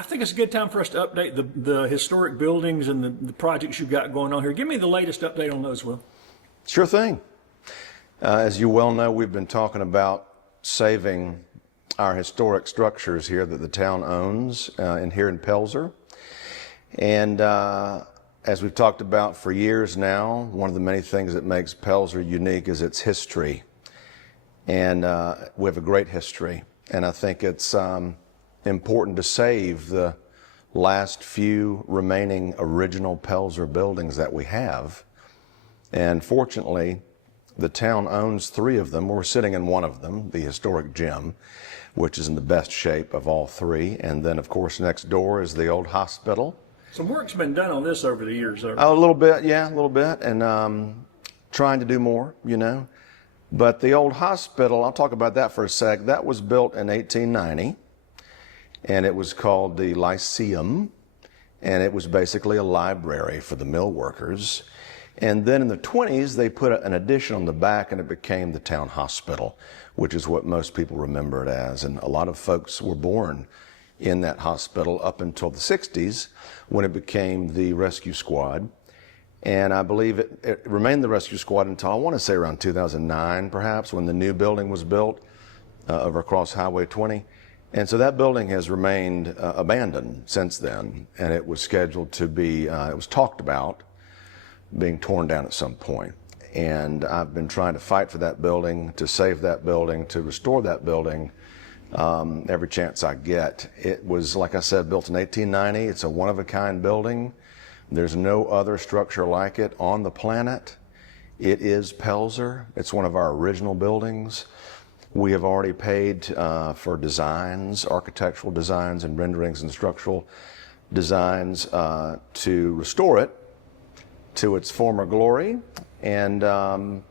I think it's a good time for us to update the historic buildings and the projects you've got going on here. Give me the latest update on those, Will. Sure thing. As you well know, we've been talking about saving our historic structures here that the town owns here in Pelzer. And as we've talked about for years now, one of the many things that makes Pelzer unique is its history. And we have a great history. And I think it's important to save the last few remaining original Pelzer buildings that we have. And fortunately, the town owns 3 of them. We're sitting in one of them, the historic gym, which is in the best shape of all 3. And then, of course, next door is the old hospital. Some work's been done on this over the years, though. Oh, a little bit, yeah, a little bit. And trying to do more, you know. But the old hospital, I'll talk about that for a sec. That was built in 1890, and it was called the Lyceum, and it was basically a library for the mill workers. And then in the 20s, they put an addition on the back, and it became the town hospital, which is what most people remember it as. And a lot of folks were born in that hospital up until the 60s, when it became the rescue squad. And I believe it remained the rescue squad until, I want to say, around 2009, perhaps, when the new building was built over across Highway 20. And so that building has remained abandoned since then. And it was scheduled to be, it was talked about being torn down at some point. And I've been trying to fight for that building, to save that building, to restore that building every chance I get. It was, like I said, built in 1890. It's a one-of-a-kind building. There's no other structure like it on the planet. It is Pelzer. It's one of our original buildings. We have already paid for designs, architectural designs and renderings and structural designs to restore it to its former glory and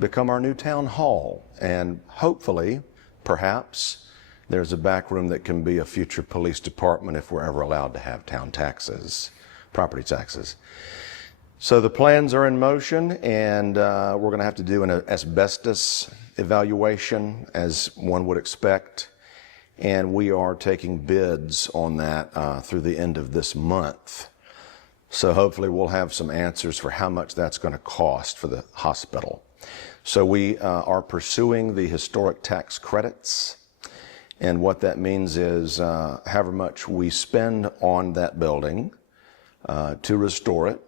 become our new town hall. And hopefully, perhaps, there's a back room that can be a future police department if we're ever allowed to have town taxes. Property taxes. So the plans are in motion, and we're going to have to do an asbestos evaluation, as one would expect, and we are taking bids on that through the end of this month. So hopefully we'll have some answers for how much that's going to cost for the hospital. So we are pursuing the historic tax credits, and what that means is however much we spend on that building to restore it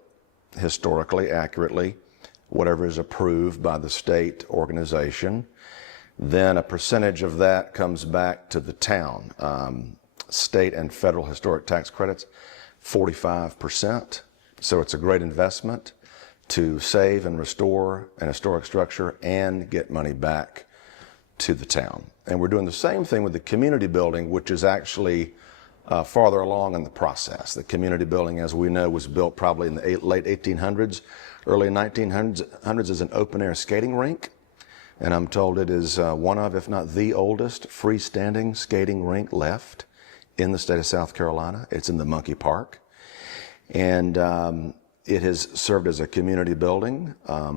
historically, accurately, whatever is approved by the state organization, then a percentage of that comes back to the town. State and federal historic tax credits, 45%. So it's a great investment to save and restore an historic structure and get money back to the town. And we're doing the same thing with the community building, which is actually farther along in the process. The community building, as we know, was built probably in the late 1800s, early 1900s as an open-air skating rink. And I'm told it is one of, if not the oldest, freestanding skating rink left in the state of South Carolina. It's in the Monkey Park. And it has served as a community building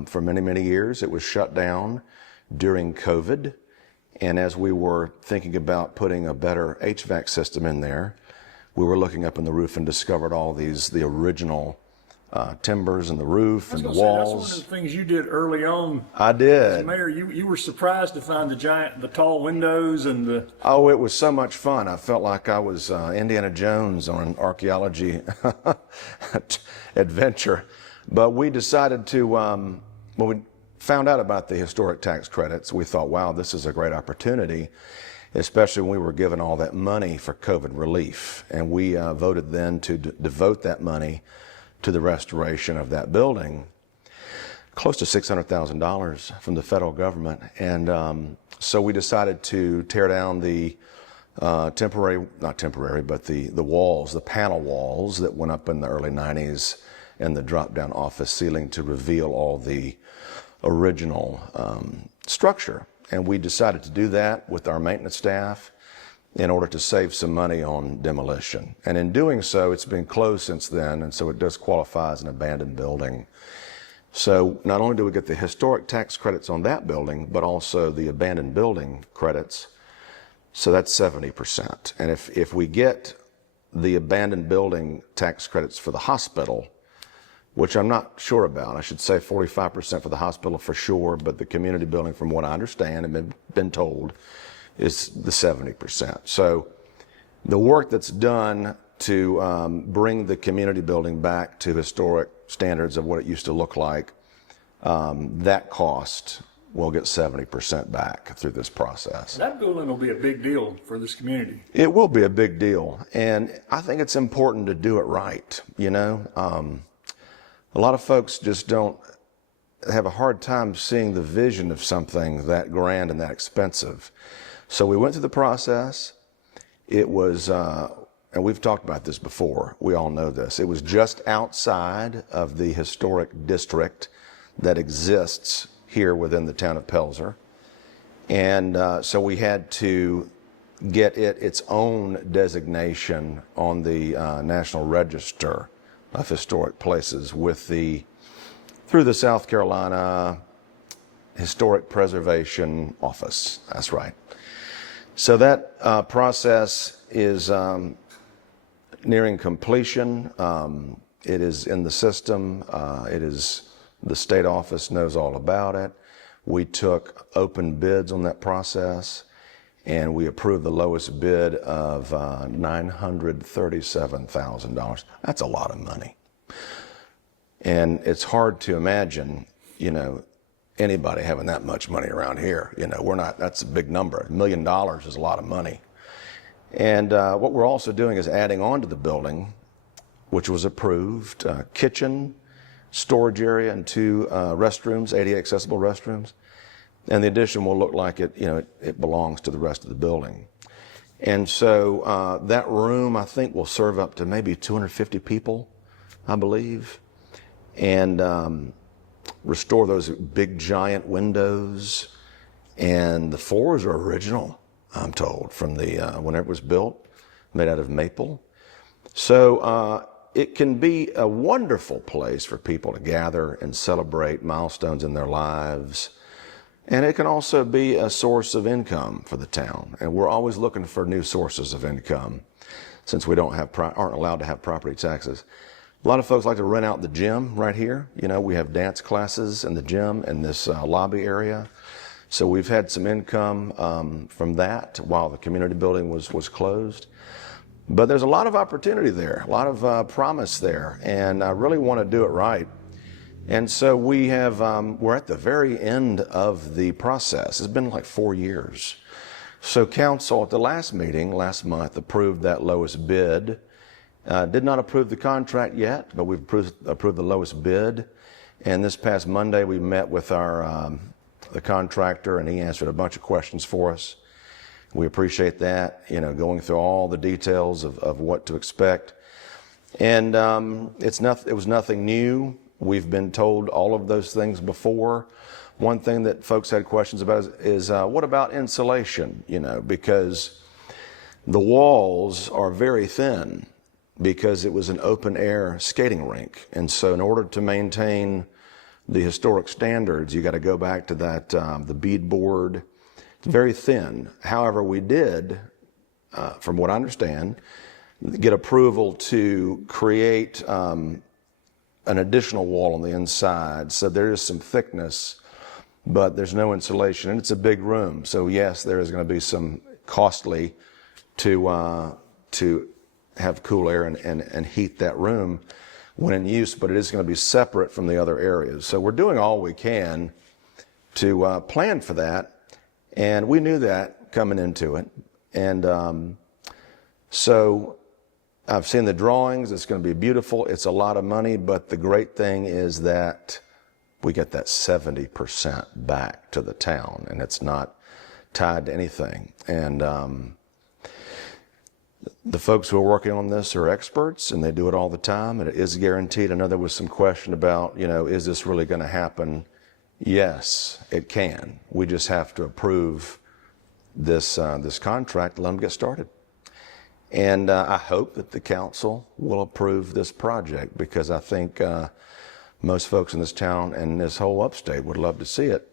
for many, many years. It was shut down during COVID. And as we were thinking about putting a better HVAC system in there, we were looking up in the roof and discovered all the original timbers in the roof and the walls. That's one of the things you did early on. I did. As mayor, you were surprised to find the tall windows and the... Oh, it was so much fun. I felt like I was Indiana Jones on an archaeology adventure. But we decided to, when we found out about the historic tax credits, we thought, wow, this is a great opportunity, especially when we were given all that money for COVID relief. And we voted then to devote that money to the restoration of that building, close to $600,000 from the federal government. And so we decided to tear down the not temporary, but the walls, the panel walls that went up in the early 90s and the drop-down office ceiling to reveal all the original structure. And we decided to do that with our maintenance staff in order to save some money on demolition. And in doing so, it's been closed since then, and so it does qualify as an abandoned building. So not only do we get the historic tax credits on that building, but also the abandoned building credits. So that's 70%. And if we get the abandoned building tax credits for the hospital, which I'm not sure about. I should say 45% for the hospital for sure, but the community building, from what I understand and been told, is the 70%. So the work that's done to bring the community building back to historic standards of what it used to look like, that cost will get 70% back through this process. That building will be a big deal for this community. It will be a big deal, and I think it's important to do it right, you know. A lot of folks just don't have a hard time seeing the vision of something that grand and that expensive. So we went through the process. It was, and we've talked about this before, we all know this, it was just outside of the historic district that exists here within the town of Pelzer. And so we had to get it its own designation on the National Register of Historic Places through the South Carolina Historic Preservation Office. That's right. So that process is nearing completion. It is in the system. The state office knows all about it. We took open bids on that process, and we approved the lowest bid of $937,000. That's a lot of money. And it's hard to imagine, you know, anybody having that much money around here. You know, that's a big number. $1 million is a lot of money. And what we're also doing is adding on to the building, which was approved, kitchen, storage area, and 2 restrooms, ADA accessible restrooms. And the addition will look like it belongs to the rest of the building. And so that room, I think, will serve up to maybe 250 people, I believe, and restore those big giant windows. And the floors are original, I'm told, from whenever it was built, made out of maple. So it can be a wonderful place for people to gather and celebrate milestones in their lives. And it can also be a source of income for the town. And we're always looking for new sources of income since we aren't allowed to have property taxes. A lot of folks like to rent out the gym right here. You know, we have dance classes in the gym in this lobby area. So we've had some income from that while the community building was closed. But there's a lot of opportunity there, a lot of promise there, and I really want to do it right. And so we're at the very end of the process. It's been like 4 years. So council at the last meeting last month approved that lowest bid. Did not approve the contract yet, but we've approved the lowest bid. And this past Monday we met with the contractor, and he answered a bunch of questions for us. We appreciate that, you know, going through all the details of what to expect. And it was nothing new. We've been told all of those things before. One thing that folks had questions about is what about insulation? You know, because the walls are very thin because it was an open air skating rink. And so in order to maintain the historic standards, you got to go back to that, the bead board. It's very thin. However, we did, from what I understand, get approval to create an additional wall on the inside. So there is some thickness, but there's no insulation, and it's a big room. So yes, there is going to be some costly to have cool air and heat that room when in use, but it is going to be separate from the other areas. So we're doing all we can to plan for that. And we knew that coming into it. And so I've seen the drawings. It's going to be beautiful. It's a lot of money, but the great thing is that we get that 70% back to the town, and it's not tied to anything. And the folks who are working on this are experts, and they do it all the time, and it is guaranteed. I know there was some question about, you know, is this really going to happen? Yes, it can. We just have to approve this contract, let them get started. And I hope that the council will approve this project, because I think most folks in this town and this whole upstate would love to see it.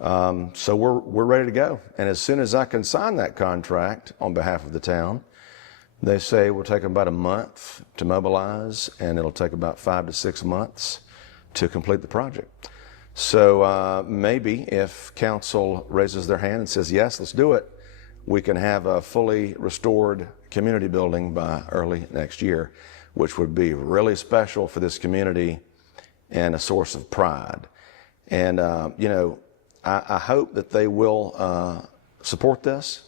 So we're ready to go. And as soon as I can sign that contract on behalf of the town, They say it will take about a month to mobilize, and it'll take about 5 to 6 months to complete the project. So maybe if council raises their hand and says, yes, let's do it, we can have a fully restored community building by early next year, which would be really special for this community and a source of pride. And, I hope that they will support this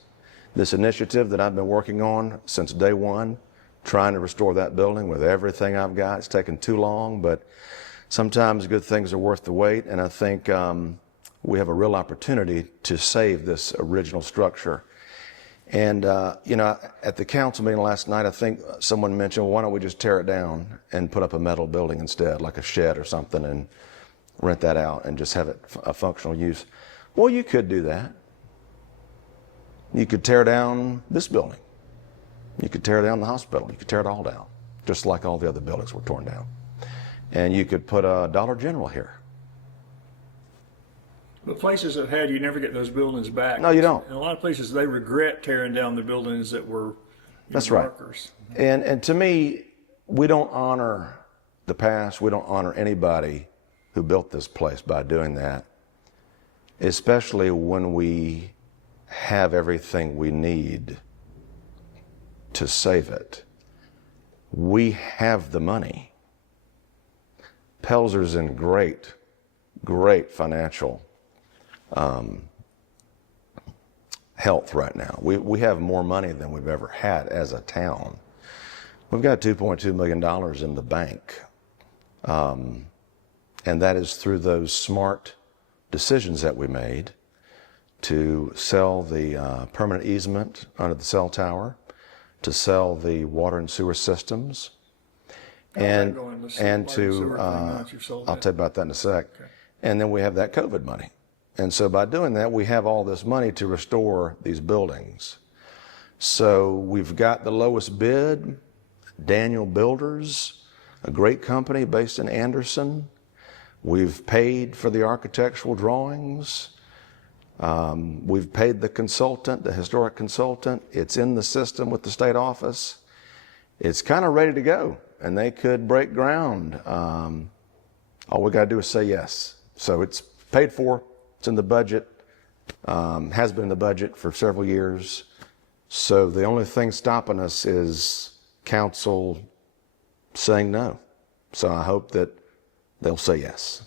initiative that I've been working on since day one, trying to restore that building with everything I've got. It's taken too long, but sometimes good things are worth the wait, and I think we have a real opportunity to save this original structure. And, at the council meeting last night, I think someone mentioned, well, why don't we just tear it down and put up a metal building instead, like a shed or something, and rent that out and just have it a functional use. Well, you could do that. You could tear down this building. You could tear down the hospital. You could tear it all down, just like all the other buildings were torn down. And you could put a Dollar General here. But places that had, you never get those buildings back. No, you don't. In a lot of places, they regret tearing down the buildings that were That's right. markers. And to me, we don't honor the past. We don't honor anybody who built this place by doing that, especially when we have everything we need to save it. We have the money. Pelzer's in great financial health right now. We have more money than we've ever had as a town. We've got $2.2 million in the bank. And that is through those smart decisions that we made to sell the permanent easement under the cell tower, to sell the water and sewer systems, and to, I'll tell you about that in a sec. Okay. And then we have that COVID money. And so by doing that, we have all this money to restore these buildings. So we've got the lowest bid, Daniel Builders, a great company based in Anderson. We've paid for the architectural drawings. We've paid the consultant, the historic consultant. It's in the system with the state office. It's kind of ready to go, and they could break ground. All we got to do is say yes. So it's paid for. It's in the budget. Has been in the budget for several years. So the only thing stopping us is council saying no. So I hope that they'll say yes.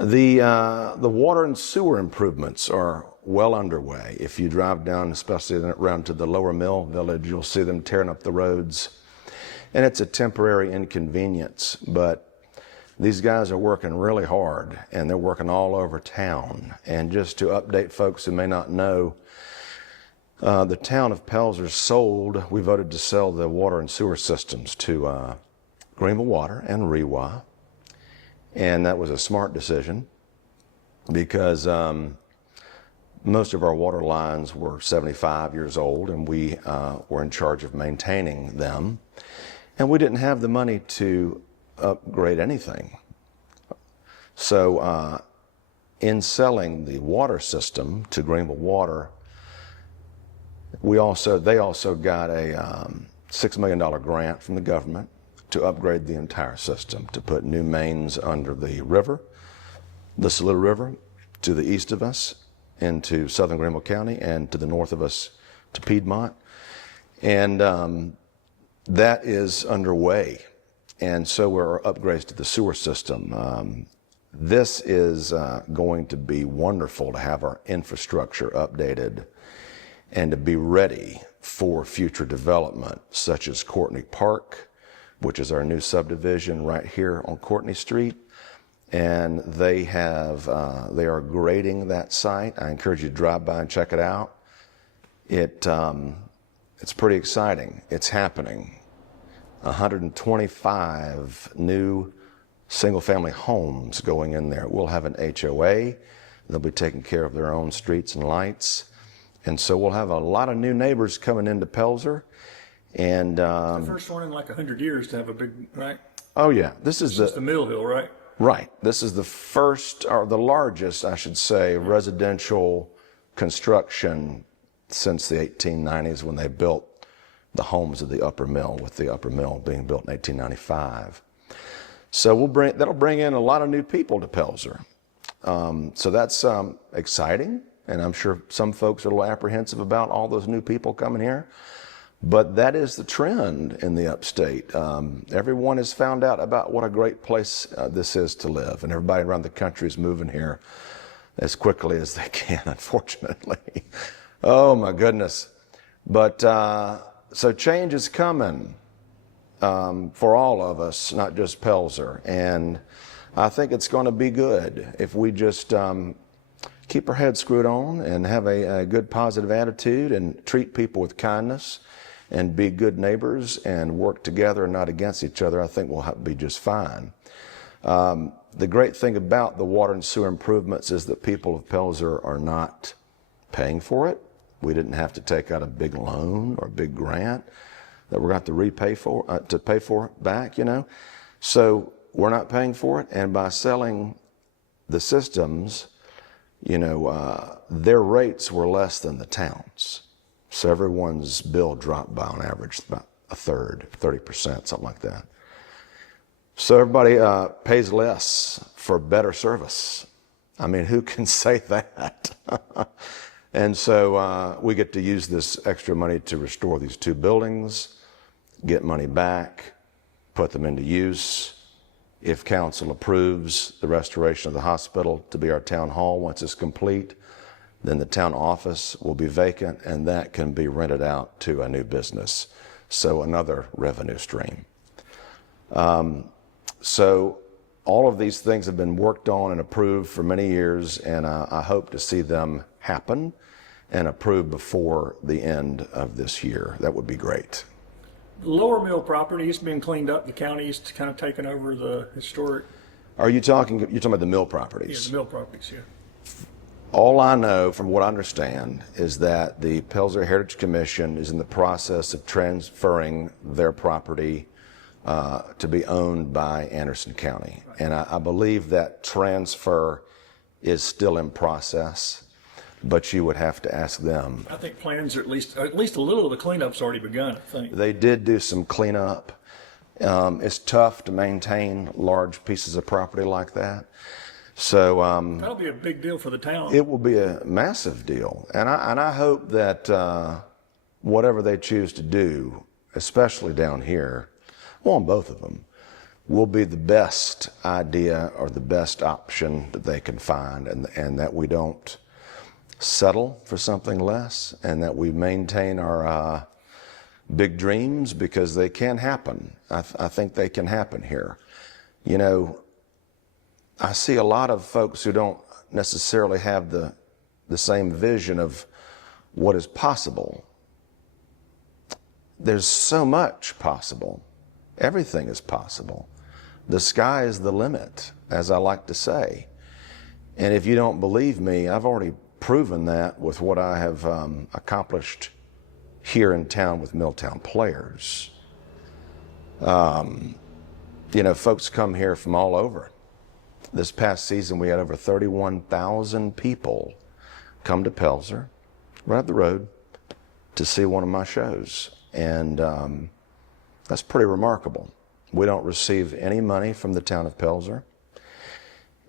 The water and sewer improvements are well underway. If you drive down, especially around to the Lower Mill Village, you'll see them tearing up the roads. And it's a temporary inconvenience, but these guys are working really hard, and they're working all over town. And just to update folks who may not know, the town of Pelzer we voted to sell the water and sewer systems to Greenville Water and REWA. And that was a smart decision because most of our water lines were 75 years old, and we were in charge of maintaining them. And we didn't have the money to upgrade anything. So in selling the water system to Greenville Water, they also got a $6 million grant from the government to upgrade the entire system, to put new mains under the river, the Saluda River, to the east of us into southern Greenville County, and to the north of us to Piedmont. And that is underway. And so were upgrades to the sewer system. This is going to be wonderful to have our infrastructure updated and to be ready for future development, such as Courtney Park, which is our new subdivision right here on Courtney Street. And they are grading that site. I encourage you to drive by and check it out. It's pretty exciting. It's happening. 125 new single-family homes going in there. We'll have an HOA. They'll be taking care of their own streets and lights. And so we'll have a lot of new neighbors coming into Pelzer. And the first one in like 100 years to have a big, right? Oh yeah, this is the Millville, right? Right. This is the first, or the largest, I should say, residential construction since the 1890s when they built the homes of the upper mill, with the upper mill being built in 1895. So that'll bring in a lot of new people to Pelzer. So that's exciting, and I'm sure some folks are a little apprehensive about all those new people coming here. But that is the trend in the upstate. Everyone has found out about what a great place this is to live, and everybody around the country is moving here as quickly as they can, unfortunately. Oh, my goodness. But so change is coming for all of us, not just Pelzer. And I think it's going to be good if we just keep our heads screwed on and have a good positive attitude and treat people with kindness and be good neighbors and work together and not against each other. I think we'll be just fine. The great thing about the water and sewer improvements is that people of Pelzer are not paying for it. We didn't have to take out a big loan or a big grant that we're going to have to pay for it back, you know. So we're not paying for it, and by selling the systems, you know, their rates were less than the town's. So everyone's bill dropped by, on average, about a third, 30%, something like that. So everybody pays less for better service. I mean, who can say that? And so we get to use this extra money to restore these two buildings, get money back, put them into use. If council approves the restoration of the hospital to be our town hall once it's complete, then the town office will be vacant, and that can be rented out to a new business. So another revenue stream. So all of these things have been worked on and approved for many years, and I hope to see them happen and approved before the end of this year. That would be great. The Lower Mill property has been cleaned up. The county's kind of taken over the historic. You're talking about the mill properties? Yeah, the mill properties, yeah. All I know, from what I understand, is that the Pelzer Heritage Commission is in the process of transferring their property to be owned by Anderson County. Right. And I believe that transfer is still in process, but you would have to ask them. I think plans are at least a little of the cleanup's already begun, I think. They did do some cleanup. It's tough to maintain large pieces of property like that. So that'll be a big deal for the town. It will be a massive deal, and I hope that whatever they choose to do, especially down here, well, on both of them, will be the best idea or the best option that they can find, and that we don't settle for something less, and that we maintain our big dreams, because they can happen. I think they can happen here. You know, I see a lot of folks who don't necessarily have the same vision of what is possible. There's so much possible. Everything is possible. The sky is the limit, as I like to say. And if you don't believe me, I've already proven that with what I have accomplished here in town with Milltown Players. You know, folks come here from all over. This past season, we had over 31,000 people come to Pelzer, right up the road, to see one of my shows. And that's pretty remarkable. We don't receive any money from the town of Pelzer,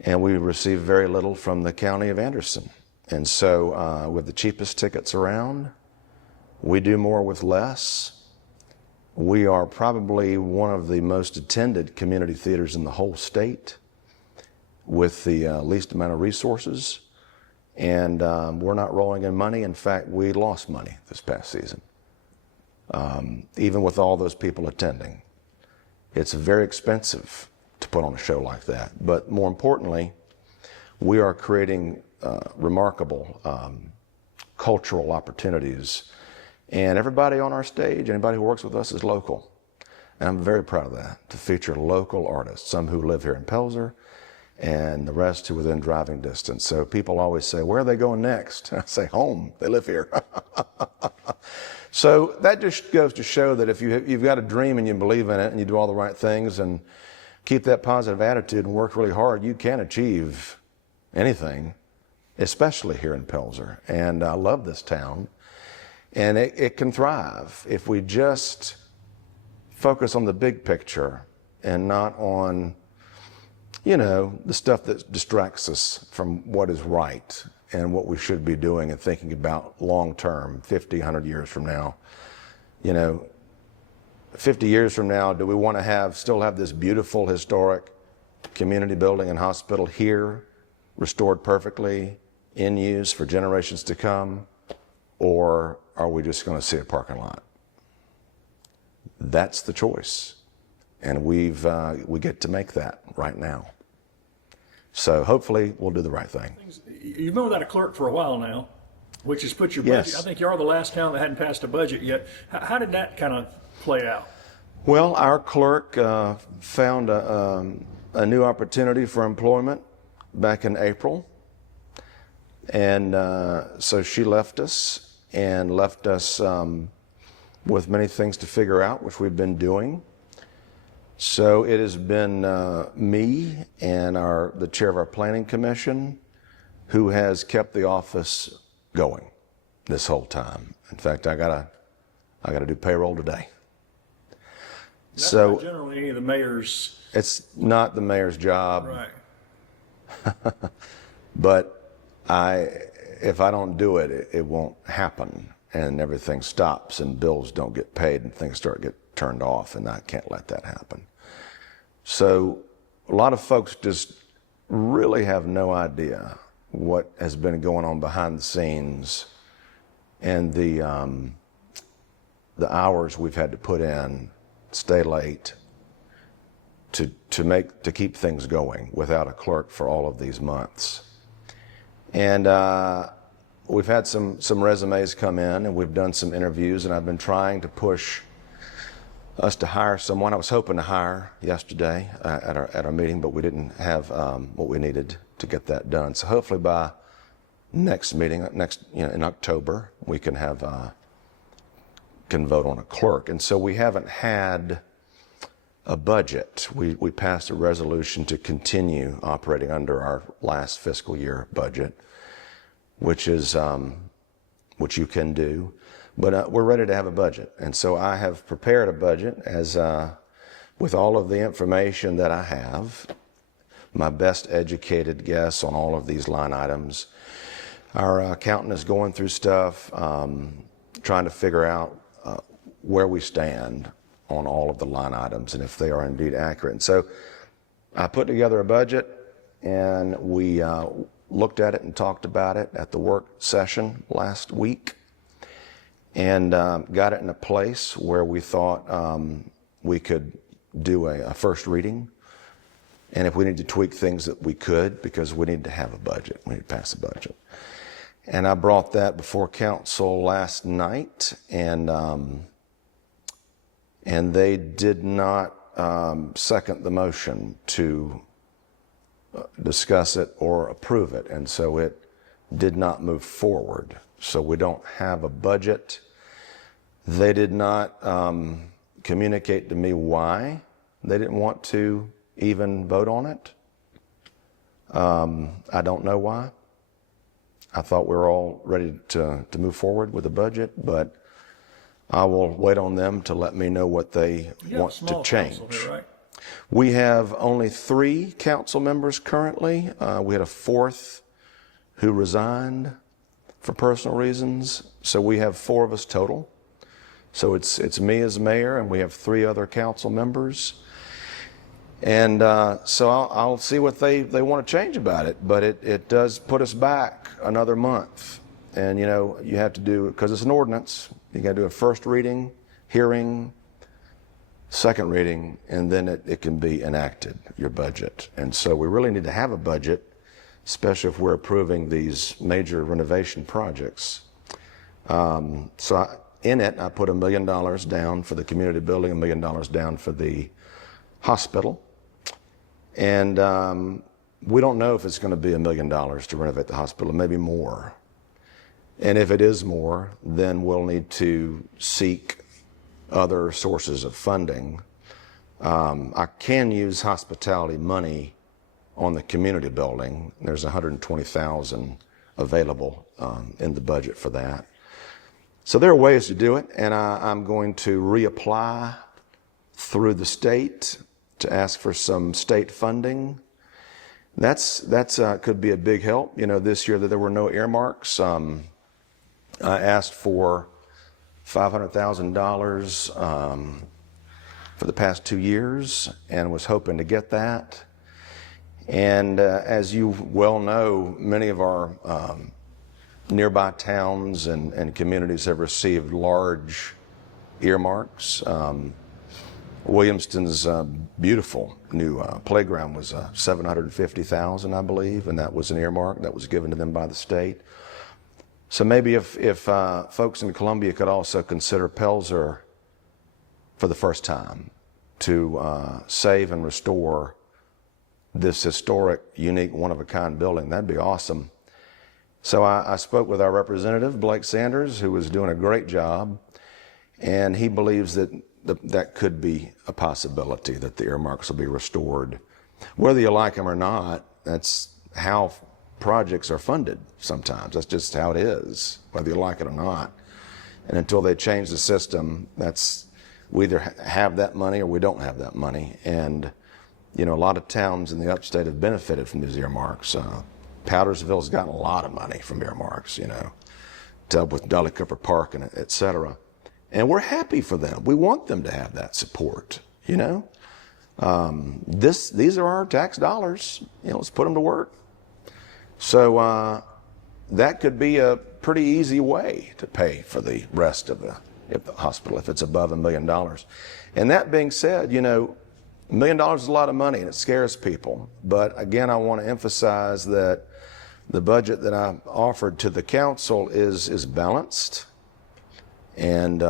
and we receive very little from the county of Anderson. And so with the cheapest tickets around, we do more with less. We are probably one of the most attended community theaters in the whole state, with the least amount of resources, and we're not rolling in money. In fact, we lost money this past season, even with all those people attending. It's very expensive to put on a show like that, but more importantly, we are creating remarkable cultural opportunities, and everybody on our stage, anybody who works with us, is local, and I'm very proud of that, to feature local artists, some who live here in Pelzer, and the rest who within driving distance. So people always say, where are they going next? I say, home. They live here. So that just goes to show that if you've got a dream and you believe in it and you do all the right things and keep that positive attitude and work really hard, you can achieve anything, especially here in Pelzer. And I love this town. And it can thrive if we just focus on the big picture and not on, the stuff that distracts us from what is right and what we should be doing and thinking about long term, 50, 100 years from now. 50 years from now, do we want to still have this beautiful historic community building and hospital here, restored perfectly, in use for generations to come? Or are we just going to see a parking lot? That's the choice. And we get to make that right now. So hopefully we'll do the right thing. You've been without a clerk for a while now, which has put your budget. Yes. I think you are the last town that hadn't passed a budget yet. How did that kind of play out? Well, our clerk found a new opportunity for employment back in April. And so she left us with many things to figure out, which we've been doing. So it has been me and the chair of our planning commission who has kept the office going this whole time. In fact, I gotta do payroll today. That's not generally any of the mayor's. It's not the mayor's job, Right. but if I don't do it, it won't happen, and everything stops, and bills don't get paid, and things start to get turned off, and I can't let that happen. So a lot of folks just really have no idea what has been going on behind the scenes and the hours we've had to put in, stay late, to keep things going without a clerk for all of these months. And we've had some resumes come in, and we've done some interviews, and I've been trying to push us to hire someone. I was hoping to hire yesterday at our meeting, but we didn't have what we needed to get that done. So hopefully by next meeting, in October, we can vote on a clerk. And so we haven't had a budget. We passed a resolution to continue operating under our last fiscal year budget, which you can do. But we're ready to have a budget. And so I have prepared a budget with all of the information that I have, my best educated guess on all of these line items. Our accountant is going through stuff, trying to figure out where we stand on all of the line items and if they are indeed accurate. And so I put together a budget, and we looked at it and talked about it at the work session last week, and got it in a place where we thought we could do a first reading. And if we need to tweak things, that we could, because we need to have a budget. We need to pass a budget. And I brought that before council last night, and they did not second the motion to discuss it or approve it. And so it did not move forward. So we don't have a budget. They did not communicate to me why they didn't want to even vote on it. I don't know why. I thought we were all ready to move forward with the budget, but I will wait on them to let me know what they want to change. Here, right? We have only 3 council members currently. We had a 4th who resigned for personal reasons. So we have 4 of us total. So it's me as mayor, and we have 3 other council members. And so I'll see what they want to change about it. But it does put us back another month. And, you have to do, because it's an ordinance, you got to do a first reading, hearing, second reading, and then it can be enacted, your budget. And so we really need to have a budget, especially if we're approving these major renovation projects. In it, I put $1 million down for the community building, $1 million down for the hospital. And we don't know if it's going to be $1 million to renovate the hospital, maybe more. And if it is more, then we'll need to seek other sources of funding. I can use hospitality money on the community building. There's $120,000 available in the budget for that. So there are ways to do it, and I'm going to reapply through the state to ask for some state funding. That's could be a big help. You know, this year that there were no earmarks, I asked for $500,000 for the past 2 years, and was hoping to get that. And as you well know, many of our nearby towns and communities have received large earmarks. Williamston's beautiful new playground was $750,000, I believe, and that was an earmark that was given to them by the state. So maybe if folks in Columbia could also consider Pelzer for the first time to save and restore this historic, unique, one-of-a-kind building, that'd be awesome. So I spoke with our representative, Blake Sanders, who was doing a great job, and he believes that that could be a possibility, that the earmarks will be restored. Whether you like them or not, that's how projects are funded sometimes. That's just how it is, whether you like it or not. And until they change the system, we either have that money or we don't have that money. And, you know, a lot of towns in the upstate have benefited from these earmarks. Powdersville's gotten a lot of money from earmarks, you know, to help with Dudley Cooper Park and et cetera. And we're happy for them. We want them to have that support, you know. These are our tax dollars. You know, let's put them to work. So that could be a pretty easy way to pay for the rest of the hospital if it's above $1 million. And that being said, you know, $1 million is a lot of money and it scares people. But again, I want to emphasize that the budget that I offered to the council is balanced. And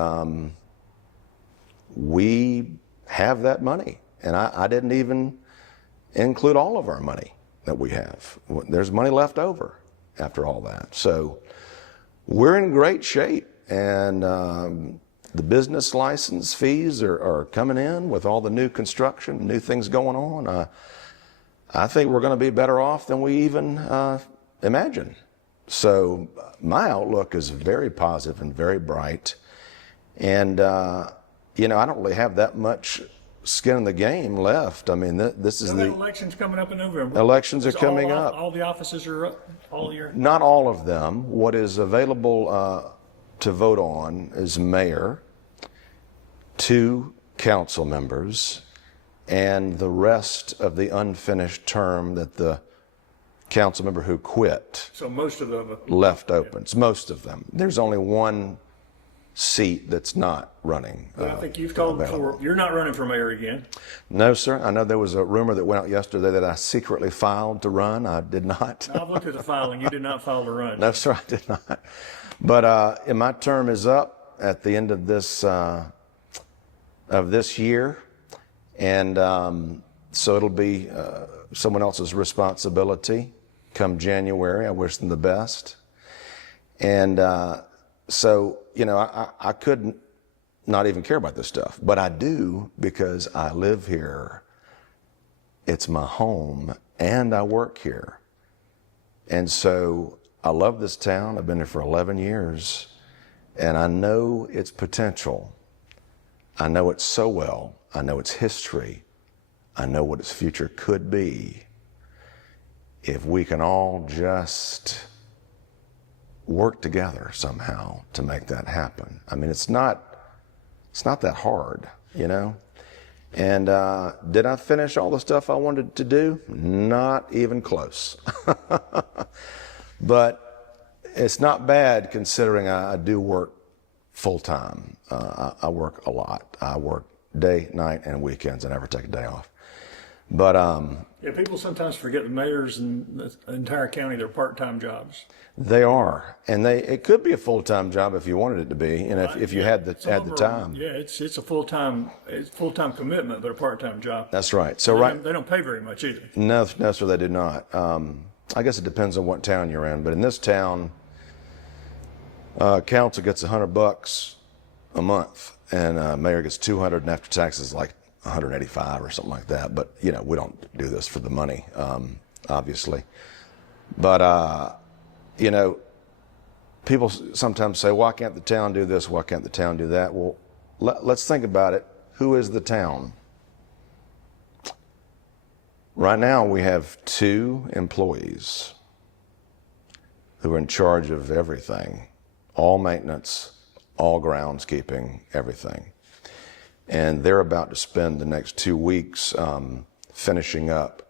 we have that money. And I didn't even include all of our money that we have. There's money left over after all that. So we're in great shape. And the business license fees are coming in with all the new construction, new things going on. I think we're going to be better off than we even imagined. So my outlook is very positive and very bright. And, you know, I don't really have that much skin in the game left. I mean, this is the elections coming up in November. Elections are coming up. All the offices are up all year? Not all of them. What is available to vote on is mayor, 2 council members, and the rest of the unfinished term that the council member who quit So most of them left open. It's most of them. There's only 1 seat that's not running. I think you've told before, you're not running for mayor again. No, sir. I know there was a rumor that went out yesterday that I secretly filed to run. I did not. I've looked at the filing. You did not file to run. No, sir, I did not. But my term is up at the end of this year, and so it'll be someone else's responsibility come January. I wish them the best. And so, you know, I couldn't not even care about this stuff, but I do because I live here. It's my home, and I work here. And so I love this town. I've been here for 11 years, and I know its potential. I know it so well. I know its history. I know what its future could be if we can all just work together somehow to make that happen. I mean, it's not that hard, you know. And did I finish all the stuff I wanted to do? Not even close. But it's not bad considering I do work full time. I work a lot. I work day, night, and weekends. I never take a day off. But yeah, people sometimes forget the mayors and the entire county, they're part-time jobs. They are, and it could be a full-time job if you wanted it to be, and if you had the time. Yeah, it's a full-time commitment, but a part-time job. That's right. So they don't pay very much either. No, sir, they do not. I guess it depends on what town you're in, but in this town, council gets $100 a month, and mayor gets $200, and after taxes, like $185 or something like that. But you know, we don't do this for the money, obviously. But you know, people sometimes say, why can't the town do this? Why can't the town do that? Well, let's think about it. Who is the town? Right now, we have 2 employees who are in charge of everything, all maintenance, all groundskeeping, everything. And they're about to spend the next 2 weeks finishing up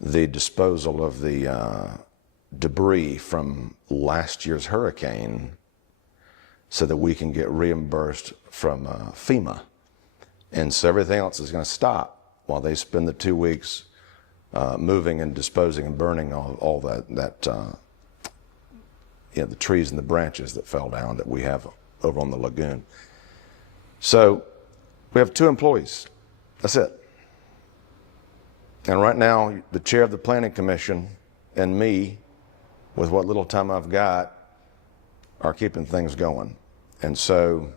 the disposal of the debris from last year's hurricane so that we can get reimbursed from FEMA. And so everything else is going to stop while they spend the 2 weeks moving and disposing and burning all that the trees and the branches that fell down that we have over on the lagoon. So we have 2 employees. That's it. And right now, the chair of the planning commission and me, with what little time I've got, are keeping things going. And so,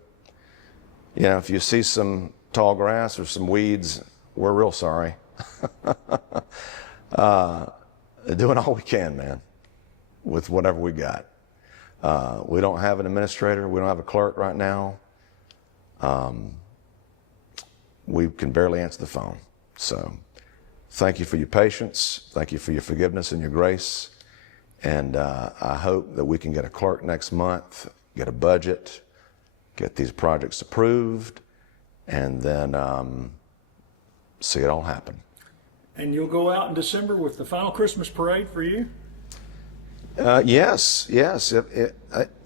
if you see some tall grass or some weeds, we're real sorry. Doing all we can, man, with whatever we got. We don't have an administrator. We don't have a clerk right now. We can barely answer the phone. So thank you for your patience. Thank you for your forgiveness and your grace. And I hope that we can get a clerk next month, get a budget, get these projects approved, and then see it all happen. And you'll go out in December with the final Christmas parade for you? Yes.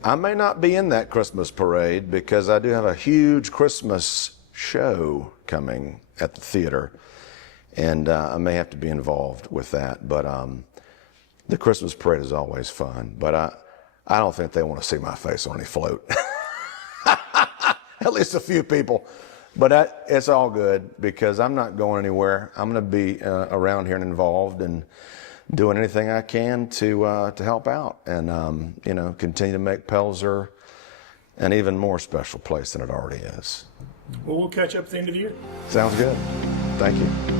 I may not be in that Christmas parade because I do have a huge Christmas show coming at the theater, and I may have to be involved with that. But the Christmas parade is always fun. But I don't think they want to see my face on any float. At least a few people. But it's all good because I'm not going anywhere. I'm going to be around here and involved and doing anything I can to help out and continue to make Pelzer an even more special place than it already is. Well, we'll catch up at the end of the year. Sounds good. Thank you.